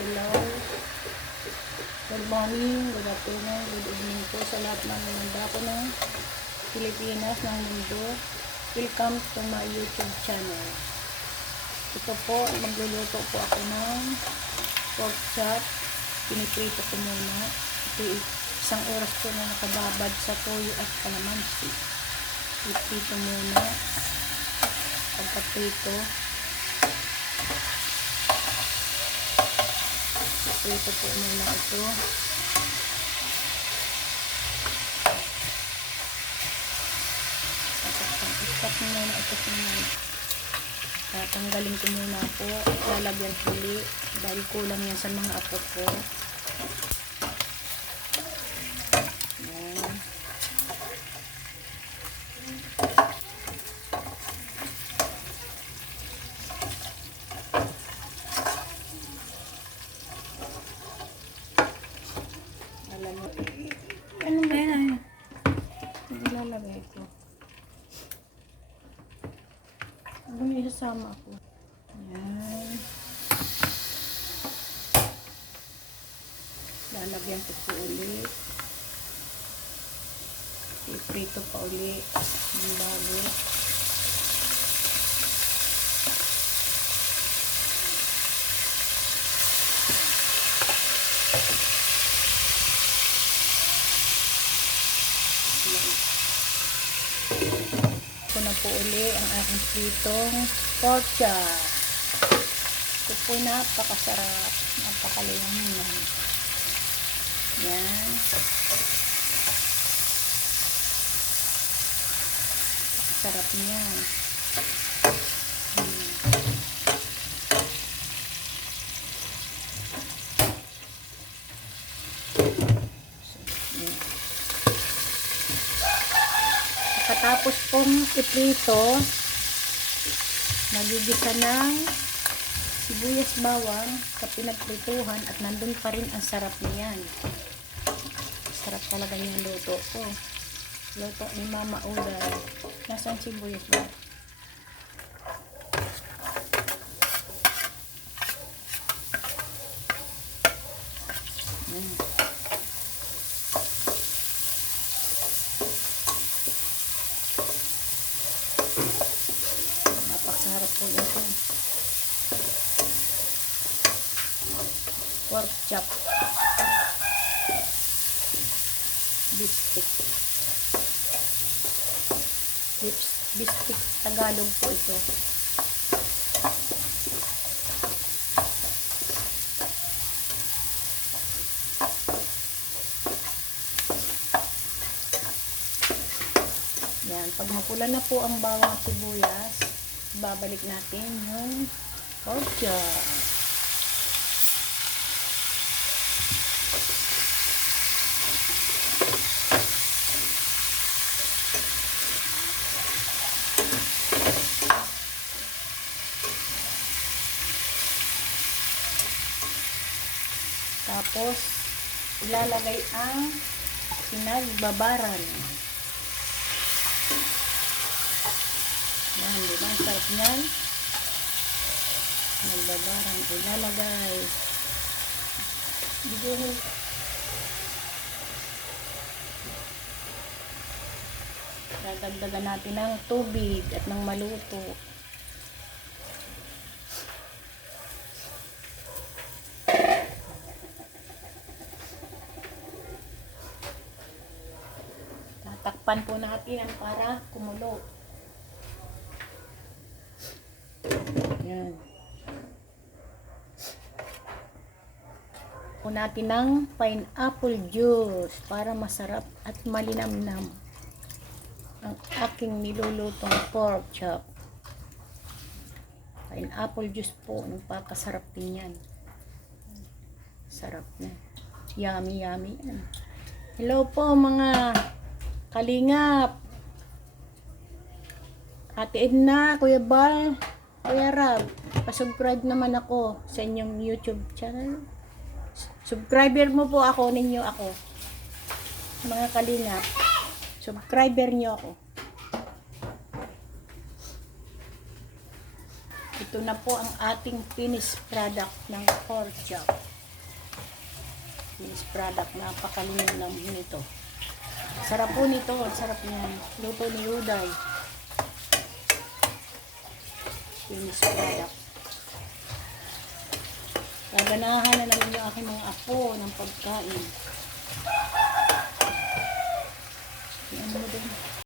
Hello. Good morning, good afternoon, good evening po sa lahat ng nandako ng Pilipinas, ng mundo. Welcome to my YouTube channel. Ito po, magluluto po ako ng pork chop. Piniprito ko muna. Ito, isang oras po na nakababad sa toyo at kalamansi. Iprito muna. Pagkaprito, iprito po muna ito. Tapos muna ito muna. Tatanggalin ko muna po. Lalagyan huli dahil kulang yan sa mga apo ko. Yan. Ano ba yan? Ilalagay ko. Ano yung isasama ko? Yan. Lalagyan ko po ulit. Iprito pa ulit ng bago. Ito na po uli ang aking pritong pork chop. Ito po napakasarap, napakaliwanag. Yan. Sarap niya. Pagkatapos pong iprito, nagigisa ng sibuyas bawang sa pinagprituhan at nandun pa rin ang sarap niyan. Sarap talaga yung luto ko. Luto ni Mama Uday. Nasaan sibuyas ba? Napakasarap po ito. Pork chop. Bistik. Bistik Tagalog po ito. Yan, pag mapula na po ang bawang sibuyas, babalik natin yung pork chop. Tapos, ilalagay ang pinagbabaran. Yan, diba? Ang sarap niyan. Pinagbabaran. Ilalagay. Dadagdagan natin ng tubig at ng maluto. Takpan po natin para kumulo. Yan. Po natin ng pineapple juice para masarap at malinamnam ang aking nilulutong pork chop. Pineapple juice po, napakasarap din yan. Sarap na. Yummy, yummy yan. Hello po mga kalingap, Ate Edna, Kuya Bal, Kuya Rab, pa-subscribe naman ako sa inyong YouTube channel. Subscriber mo po ako, ninyo ako. Mga kalingap, subscriber nyo ako. Ito na po ang ating finished product ng pork chop. Finished product. Napakalimim lang nito. Sarap po nito. Ang sarap niyan. Luto ni Uday. Finished product. Gaganahan na naman yung aking mga apo ng pagkain.